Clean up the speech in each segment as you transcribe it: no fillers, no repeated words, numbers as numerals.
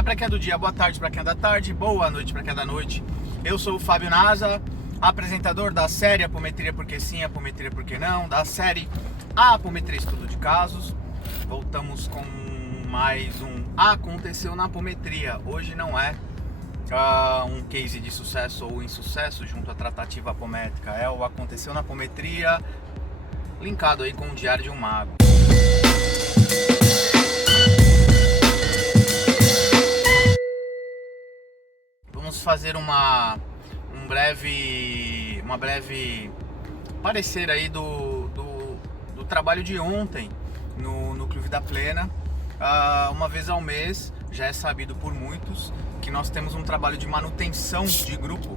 dia para quem é do dia, boa tarde para quem é da tarde, boa noite para quem é da noite. Eu sou o Fábio Nasa, apresentador da série Apometria Porque Sim, Apometria Porque Não, da série Apometria Estudo de Casos. Voltamos com mais um Aconteceu na Apometria. Hoje não é um case de sucesso ou insucesso junto à tratativa apométrica, é o Aconteceu na Apometria, linkado aí com o Diário de um Mago. Vamos fazer uma breve parecer aí do trabalho de ontem no Núcleo Vida Plena. Uma vez ao mês, já é sabido por muitos que nós temos um trabalho de manutenção de grupo,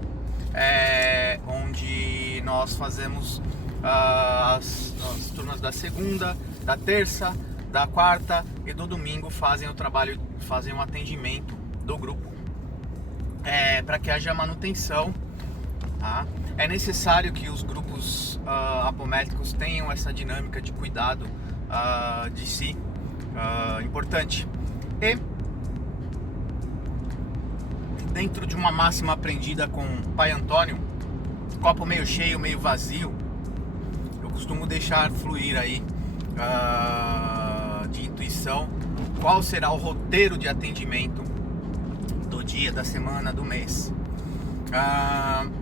onde nós fazemos as turmas da segunda, da terça, da quarta e do domingo fazem um atendimento do grupo, para que haja manutenção, tá? É necessário que os grupos apométricos tenham essa dinâmica de cuidado de si, importante. E dentro de uma máxima aprendida com o Pai Antônio, copo meio cheio, meio vazio, eu costumo deixar fluir aí de intuição qual será o roteiro de atendimento do dia, da semana, do mês.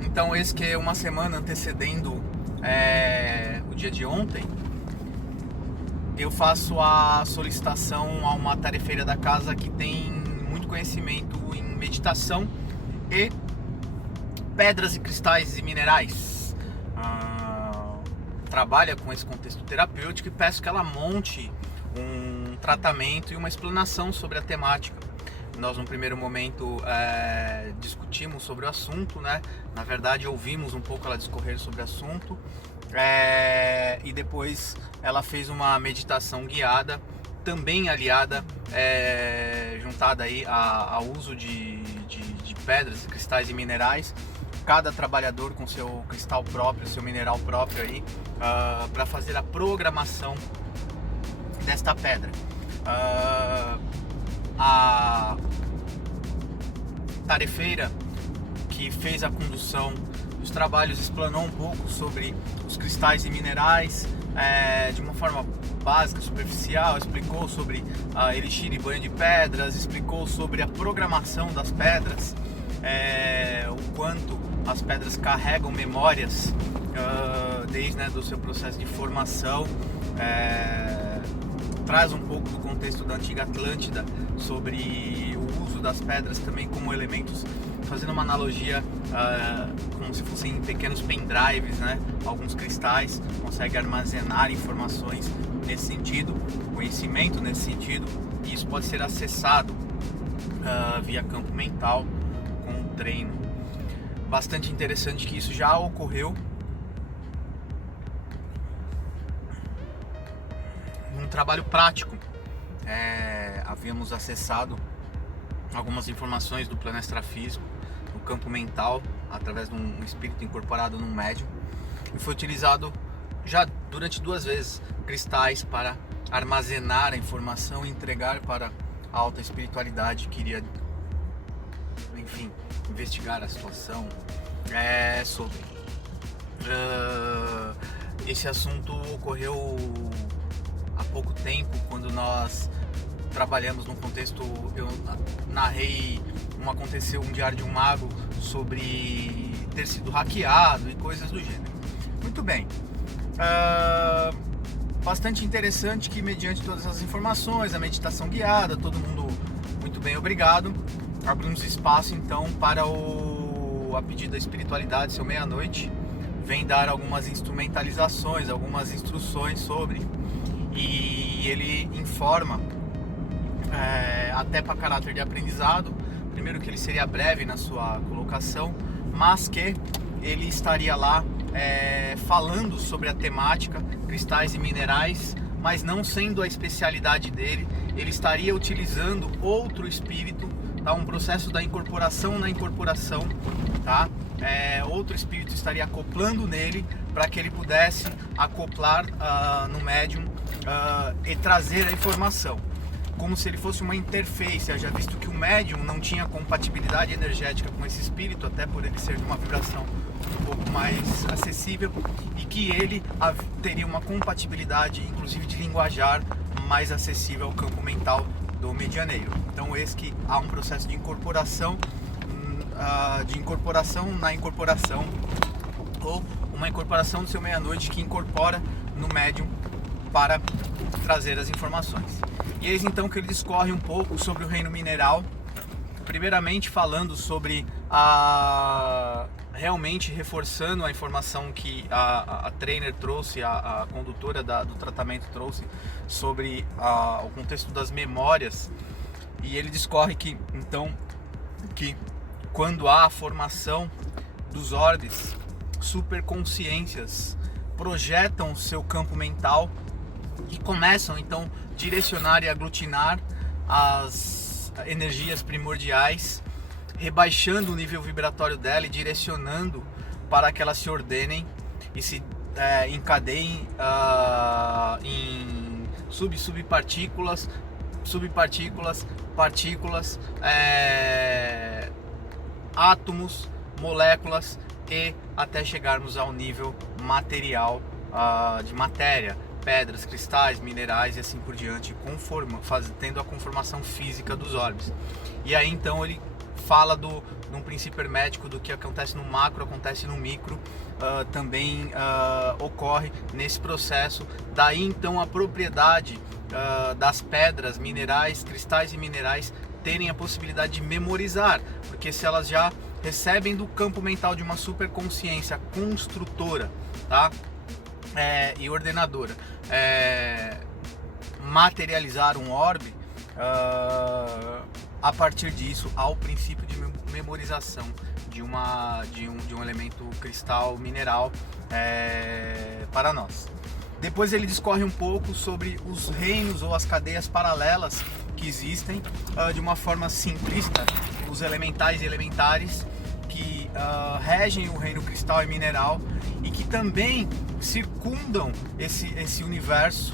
Então esse que é uma semana antecedendo o dia de ontem, eu faço a solicitação a uma tarefeira da casa que tem muito conhecimento em meditação e pedras e cristais e minerais. Trabalha com esse contexto terapêutico e peço que ela monte um tratamento e uma explanação sobre a temática. Nós no primeiro momento discutimos sobre o assunto, né? Na verdade ouvimos um pouco ela discorrer sobre o assunto, e depois ela fez uma meditação guiada, também aliada, juntada aí ao uso de pedras, cristais e minerais, cada trabalhador com seu cristal próprio, seu mineral próprio aí, para fazer a programação desta pedra. A tarefeira que fez a condução dos trabalhos explanou um pouco sobre os cristais e minerais, de uma forma básica, superficial, explicou sobre elixir e banho de pedras, explicou sobre a programação das pedras, o quanto as pedras carregam memórias desde do seu processo de formação. Traz um pouco do contexto da antiga Atlântida sobre o uso das pedras também como elementos, fazendo uma analogia como se fossem pequenos pendrives, né? Alguns cristais conseguem armazenar informações nesse sentido, conhecimento nesse sentido, e isso pode ser acessado via campo mental com o treino. Bastante interessante que isso já ocorreu num trabalho prático. Havíamos acessado algumas informações do plano extrafísico no campo mental através de um espírito incorporado num médium, e foi utilizado já durante 2 vezes cristais para armazenar a informação e entregar para a alta espiritualidade que iria, enfim, investigar a situação sobre. Esse assunto ocorreu há pouco tempo, quando nós trabalhamos num contexto, eu narrei aconteceu um Diário de um Mago sobre ter sido hackeado e coisas do gênero. Muito bem, bastante interessante que, mediante todas essas informações, a meditação guiada, todo mundo muito bem, obrigado. Abrimos espaço então para a pedido da espiritualidade, seu meia-noite vem dar algumas instrumentalizações, algumas instruções sobre, e ele informa, até para caráter de aprendizado, primeiro que ele seria breve na sua colocação, mas que ele estaria lá falando sobre a temática cristais e minerais, mas não sendo a especialidade dele. Ele estaria utilizando outro espírito, tá? Um processo da incorporação na incorporação, tá? Outro espírito estaria acoplando nele para que ele pudesse acoplar no médium e trazer a informação. como se ele fosse uma interface, já visto que o médium não tinha compatibilidade energética com esse espírito, até por ele ser de uma vibração um pouco mais acessível, e que ele teria uma compatibilidade, inclusive de linguajar, mais acessível ao campo mental do medianeiro. Então eis que há um processo de incorporação na incorporação, ou uma incorporação do seu meia-noite que incorpora no médium para trazer as informações. E eis então que ele discorre um pouco sobre o reino mineral, primeiramente falando sobre realmente reforçando a informação que a trainer trouxe, a condutora do tratamento trouxe sobre o contexto das memórias. E ele discorre que então que quando há a formação dos orbes, superconsciências projetam o seu campo mental e começam então a direcionar e aglutinar as energias primordiais, rebaixando o nível vibratório dela e direcionando para que elas se ordenem e se encadeiem em subpartículas, partículas, átomos, moléculas e até chegarmos ao nível material de matéria, pedras, cristais, minerais e assim por diante, tendo a conformação física dos orbes. E aí então ele fala num princípio hermético do que acontece no macro, acontece no micro, também ocorre nesse processo. Daí então a propriedade das pedras, minerais, cristais e minerais terem a possibilidade de memorizar, porque se elas já recebem do campo mental de uma superconsciência construtora, tá? E ordenadora, materializar um orbe, a partir disso há o princípio de memorização de um elemento cristal mineral para nós. Depois ele discorre um pouco sobre os reinos ou as cadeias paralelas que existem, de uma forma simplista, os elementais e elementares que regem o reino cristal e mineral e que também circundam esse universo,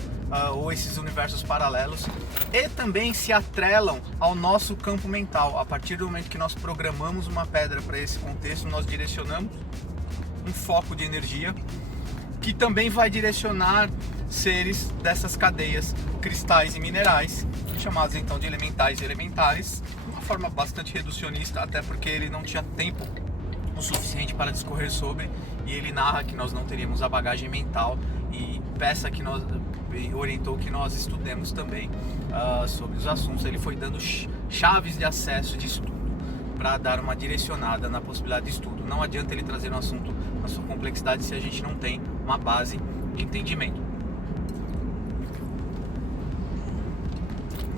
ou esses universos paralelos, e também se atrelam ao nosso campo mental. A partir do momento que nós programamos uma pedra para esse contexto, nós direcionamos um foco de energia que também vai direcionar seres dessas cadeias cristais e minerais, chamados então de elementais e elementares, de uma forma bastante reducionista, até porque ele não tinha tempo o suficiente para discorrer sobre, e ele narra que nós não teríamos a bagagem mental e orientou que nós estudemos também sobre os assuntos. Ele foi dando chaves de acesso de estudo para dar uma direcionada na possibilidade de estudo. Não adianta ele trazer um assunto na sua complexidade se a gente não tem uma base de entendimento.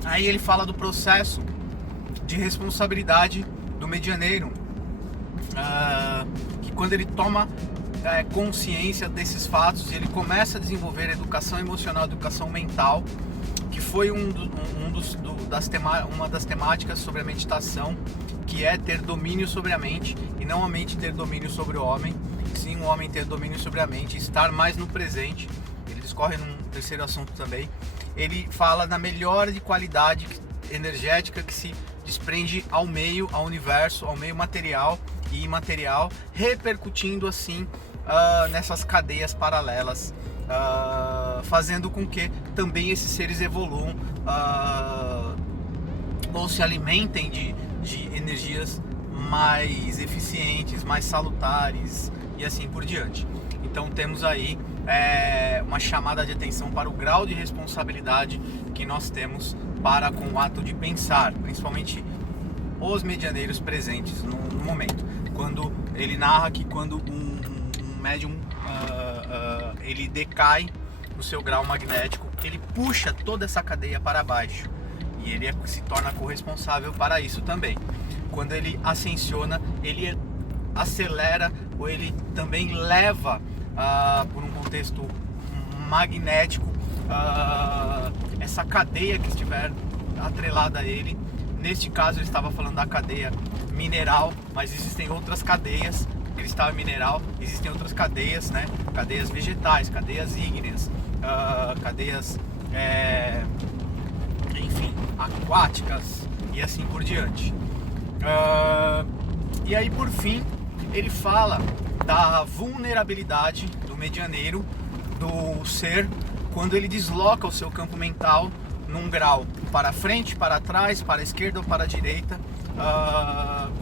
Aí ele fala do processo de responsabilidade do medianeiro, que quando ele toma consciência desses fatos, ele começa a desenvolver educação emocional, educação mental, que foi uma das temáticas sobre a meditação, que é ter domínio sobre a mente, e não a mente ter domínio sobre o homem, sim o homem ter domínio sobre a mente, estar mais no presente. Ele discorre num terceiro assunto também. Ele fala da melhora de qualidade energética que se desprende ao meio, ao universo, ao meio material e imaterial, repercutindo assim nessas cadeias paralelas, fazendo com que também esses seres evoluam ou se alimentem de energias mais eficientes, mais salutares e assim por diante. Então temos aí uma chamada de atenção para o grau de responsabilidade que nós temos para com o ato de pensar, principalmente os medianeiros presentes no momento. Quando ele narra que quando um médium ele decai no seu grau magnético, ele puxa toda essa cadeia para baixo e ele se torna corresponsável para isso também. Quando ele ascensiona, ele acelera ou ele também leva por um contexto magnético essa cadeia que estiver atrelada a ele. Neste caso ele estava falando da cadeia mineral, mas existem outras cadeias, cristal e mineral, existem outras cadeias, né? Cadeias vegetais, cadeias ígneas, cadeias enfim, aquáticas e assim por diante. E aí, por fim, ele fala da vulnerabilidade do medianeiro, do ser, quando ele desloca o seu campo mental num grau para frente, para trás, para a esquerda ou para a direita,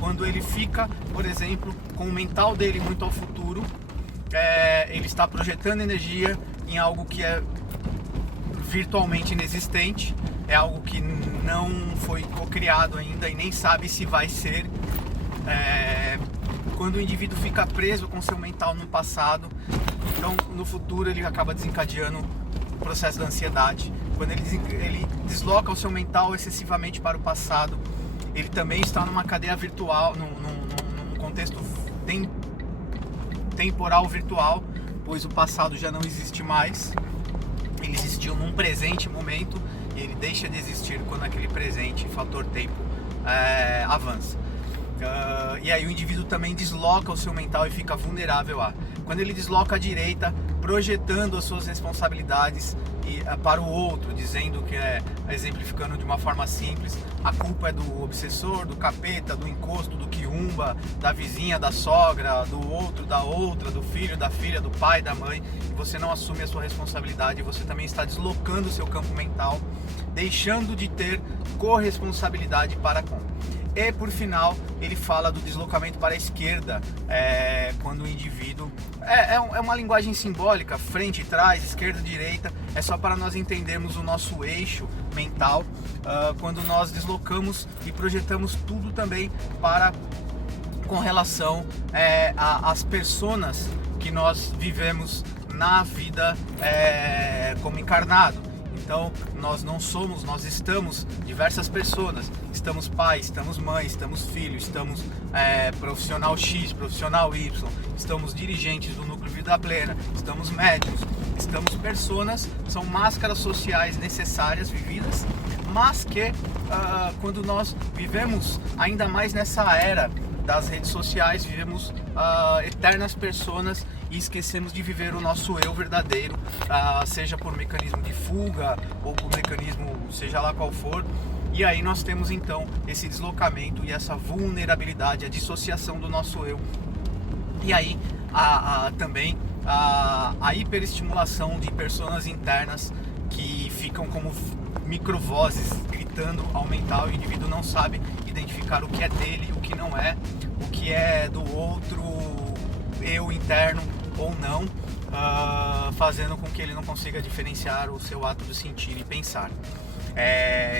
quando ele fica, por exemplo, com o mental dele muito ao futuro, ele está projetando energia em algo que é virtualmente inexistente, é algo que não foi co-criado ainda e nem sabe se vai ser. Quando o indivíduo fica preso com seu mental no passado, então no futuro ele acaba desencadeando o processo da ansiedade. Quando ele desloca o seu mental excessivamente para o passado, ele também está numa cadeia virtual, num contexto temporal virtual, pois o passado já não existe mais. Ele existiu num presente momento e ele deixa de existir quando aquele presente, fator tempo, avança. E aí o indivíduo também desloca o seu mental e fica vulnerável quando ele desloca a direita, projetando as suas responsabilidades para o outro, dizendo que exemplificando de uma forma simples, a culpa é do obsessor, do capeta, do encosto, do quiumba, da vizinha, da sogra, do outro, da outra, do filho, da filha, do pai, da mãe. Você não assume a sua responsabilidade, você também está deslocando o seu campo mental, deixando de ter corresponsabilidade para com. E por final, ele fala do deslocamento para a esquerda, quando o indivíduo... É uma linguagem simbólica, frente, trás, esquerda, direita, é só para nós entendermos o nosso eixo mental, quando nós deslocamos e projetamos tudo também com relação às personas que nós vivemos na vida como encarnado. Então, nós não somos, nós estamos diversas pessoas. Estamos pais, estamos mães, estamos filhos, estamos profissional X, profissional Y, estamos dirigentes do núcleo Vida Plena, estamos médicos, estamos personas, são máscaras sociais necessárias, vividas, mas que quando nós vivemos ainda mais nessa era das redes sociais, vivemos eternas personas e esquecemos de viver o nosso eu verdadeiro, seja por mecanismo de fuga ou por mecanismo seja lá qual for. E aí nós temos então esse deslocamento e essa vulnerabilidade, a dissociação do nosso eu. E aí também a hiperestimulação de personas internas que ficam como microvozes gritando ao mental, e o indivíduo não sabe identificar o que é dele, o que não é, o que é do outro eu interno ou não, fazendo com que ele não consiga diferenciar o seu ato de sentir e pensar.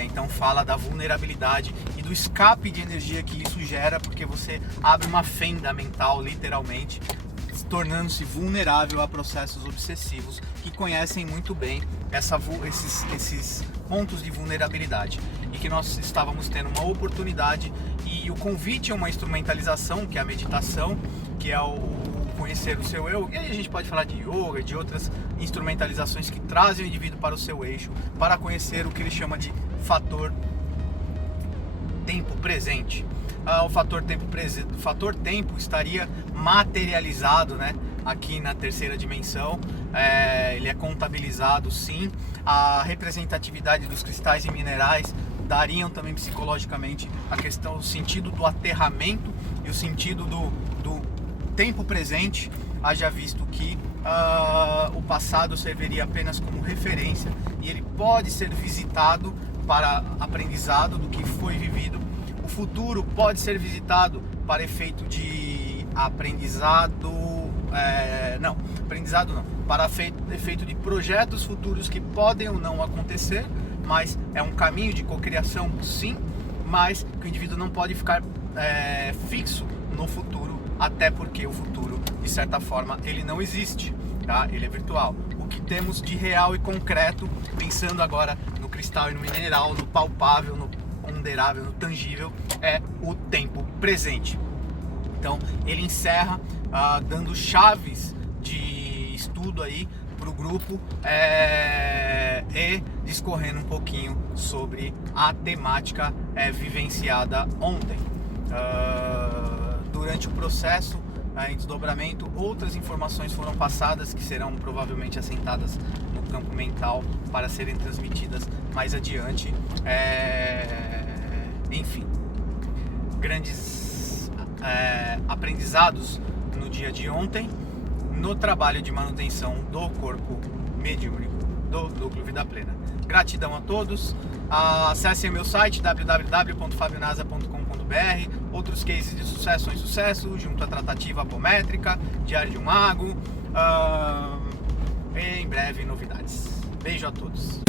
Então fala da vulnerabilidade e do escape de energia que isso gera, porque você abre uma fenda mental, literalmente, tornando-se vulnerável a processos obsessivos que conhecem muito bem esses pontos de vulnerabilidade, e que nós estávamos tendo uma oportunidade e o convite a uma instrumentalização, que é a meditação, que é o conhecer o seu eu. E aí a gente pode falar de yoga, de outras instrumentalizações que trazem o indivíduo para o seu eixo, para conhecer o que ele chama de fator tempo presente. O fator tempo estaria materializado, né, aqui na terceira dimensão. Ele é contabilizado, sim. A representatividade dos cristais e minerais dariam também psicologicamente a questão, o sentido do aterramento e o sentido do tempo presente. Haja visto que o passado serviria apenas como referência e ele pode ser visitado para aprendizado do que foi vivido. O futuro pode ser visitado para efeito de aprendizado, para efeito de projetos futuros que podem ou não acontecer, mas é um caminho de cocriação, sim, mas que o indivíduo não pode ficar fixo no futuro, até porque o futuro, de certa forma, ele não existe, tá? Ele é virtual. O que temos de real e concreto, pensando agora no cristal e no mineral, no palpável, no ponderável, no tangível, é o tempo presente. Então ele encerra dando chaves de estudo aí para o grupo e discorrendo um pouquinho sobre a temática vivenciada ontem. Durante o processo em desdobramento, outras informações foram passadas que serão provavelmente assentadas no campo mental para serem transmitidas mais adiante. Enfim, grandes aprendizados no dia de ontem no trabalho de manutenção do corpo mediúnico do Núcleo Vida Plena. Gratidão a todos. Acessem meu site www.fabionasa.com.br. Outros cases de sucesso ou insucesso, junto à tratativa apométrica, Diário de um Mago. Em breve novidades. Beijo a todos.